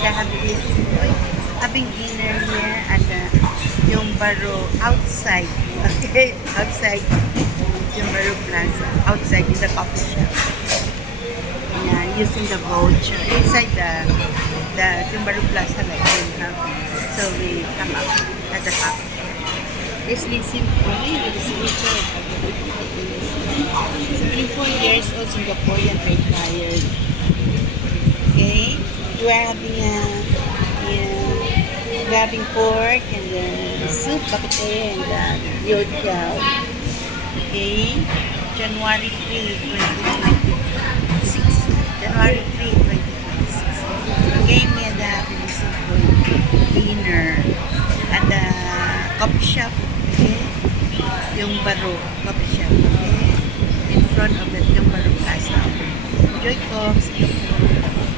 the habilis having dinner here at the Yung Baro outside. Okay, outside Yung Baro Plaza. Outside in the coffee shop. Yeah, using the voucher inside the Yung Baro Plaza like so we come up at the coffee shop. It's simple. It's simple. 24 years old Singaporean retired. Okay, we're having pork and soup, bakete, and youtiao. Okay, January 3, 2026. January 3, 2026. Again, we are having simple dinner at the coffee shop. Okay, Yung Baro coffee shop. Okay, in front of the Yung Baro Plaza. Enjoy po, Singapore.